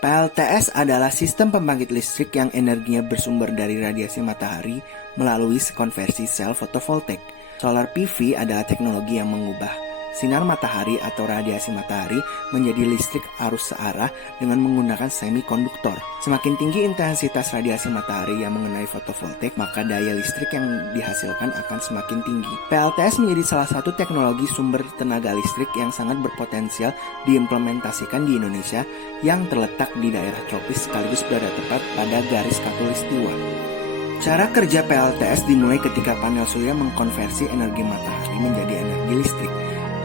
PLTS adalah sistem pembangkit listrik yang energinya bersumber dari radiasi matahari melalui konversi sel fotovoltaik. Solar PV adalah teknologi yang mengubah sinar matahari atau radiasi matahari menjadi listrik arus searah dengan menggunakan semikonduktor. Semakin tinggi intensitas radiasi matahari yang mengenai fotovoltaik, maka daya listrik yang dihasilkan akan semakin tinggi. PLTS menjadi salah satu teknologi sumber tenaga listrik yang sangat berpotensial diimplementasikan di Indonesia yang terletak di daerah tropis sekaligus berada tepat pada garis khatulistiwa. Cara kerja PLTS dimulai ketika panel surya mengkonversi energi matahari menjadi energi listrik.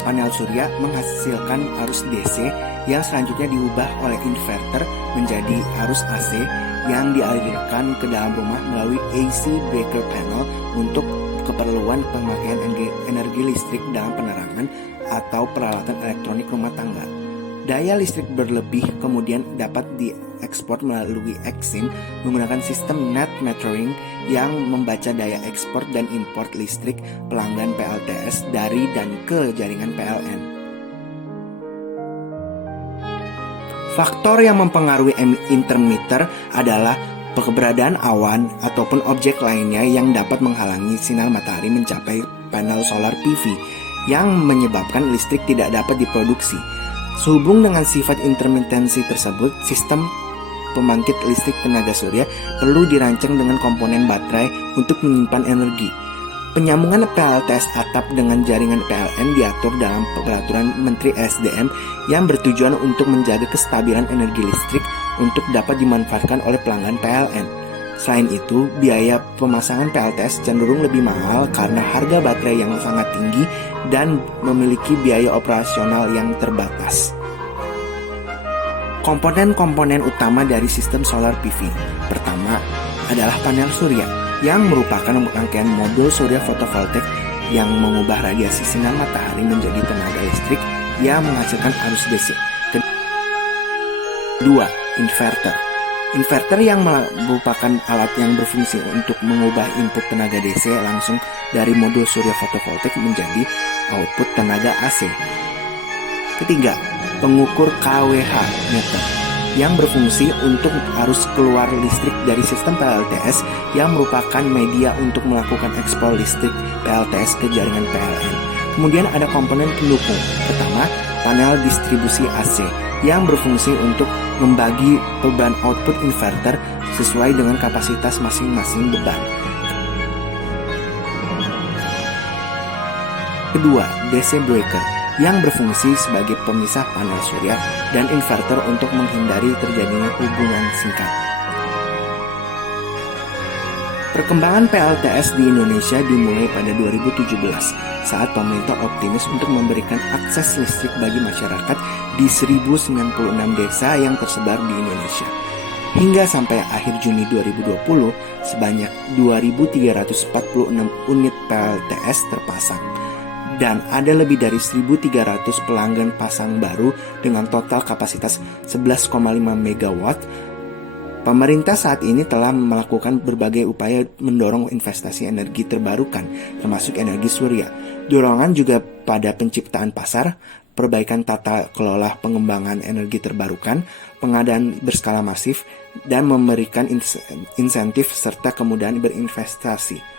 Panel surya menghasilkan arus DC yang selanjutnya diubah oleh inverter menjadi arus AC yang dialirkan ke dalam rumah melalui AC breaker panel untuk keperluan pemakaian energi listrik dalam penerangan atau peralatan elektronik rumah tangga. Daya listrik berlebih kemudian dapat diekspor melalui Exim menggunakan sistem net metering yang membaca daya ekspor dan import listrik pelanggan PLTS dari dan ke jaringan PLN. Faktor yang mempengaruhi intermitter adalah keberadaan awan ataupun objek lainnya yang dapat menghalangi sinar matahari mencapai panel solar PV yang menyebabkan listrik tidak dapat diproduksi. Sehubung dengan sifat intermitensi tersebut, sistem pembangkit listrik tenaga surya perlu dirancang dengan komponen baterai untuk menyimpan energi. Penyambungan PLTS atap dengan jaringan PLN diatur dalam peraturan Menteri SDM yang bertujuan untuk menjaga kestabilan energi listrik untuk dapat dimanfaatkan oleh pelanggan PLN. Selain itu, biaya pemasangan PLTS cenderung lebih mahal karena harga baterai yang sangat tinggi dan memiliki biaya operasional yang terbatas. Komponen-komponen utama dari sistem solar PV. Pertama adalah panel surya yang merupakan rangkaian modul surya fotovoltaik yang mengubah radiasi sinar matahari menjadi tenaga listrik yang menghasilkan arus DC. Kedua, inverter. Inverter yang merupakan alat yang berfungsi untuk mengubah input tenaga DC langsung dari modul surya fotovoltaik menjadi output tenaga AC. Ketiga, pengukur KWH meter yang berfungsi untuk arus keluar listrik dari sistem PLTS yang merupakan media untuk melakukan ekspor listrik PLTS ke jaringan PLN. Kemudian ada komponen pendukung. Pertama, panel distribusi AC yang berfungsi untuk membagi beban output inverter sesuai dengan kapasitas masing-masing beban. Kedua, DC breaker yang berfungsi sebagai pemisah panel surya dan inverter untuk menghindari terjadinya hubungan singkat. Perkembangan PLTS di Indonesia dimulai pada 2017 saat pemerintah optimis untuk memberikan akses listrik bagi masyarakat di 1096 desa yang tersebar di Indonesia. Hingga sampai akhir Juni 2020, sebanyak 2.346 unit PLTS terpasang. Dan ada lebih dari 1.300 pelanggan pasang baru dengan total kapasitas 11,5 MW. Pemerintah saat ini telah melakukan berbagai upaya mendorong investasi energi terbarukan, termasuk energi surya. Dorongan juga pada penciptaan pasar, perbaikan tata kelola pengembangan energi terbarukan, pengadaan berskala masif, dan memberikan insentif serta kemudahan berinvestasi.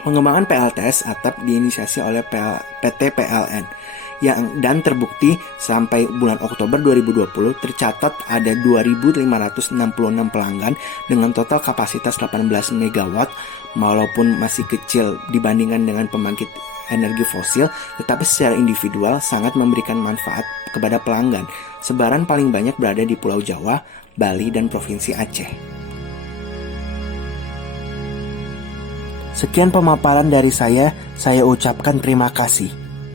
Pengembangan PLTS atap diinisiasi oleh PT PLN dan terbukti sampai bulan Oktober 2020 tercatat ada 2.566 pelanggan dengan total kapasitas 18 MW. Walaupun masih kecil dibandingkan dengan pembangkit energi fosil, tetapi secara individual sangat memberikan manfaat kepada pelanggan. Sebaran paling banyak berada di Pulau Jawa, Bali, dan Provinsi Aceh. Sekian pemaparan dari saya ucapkan terima kasih.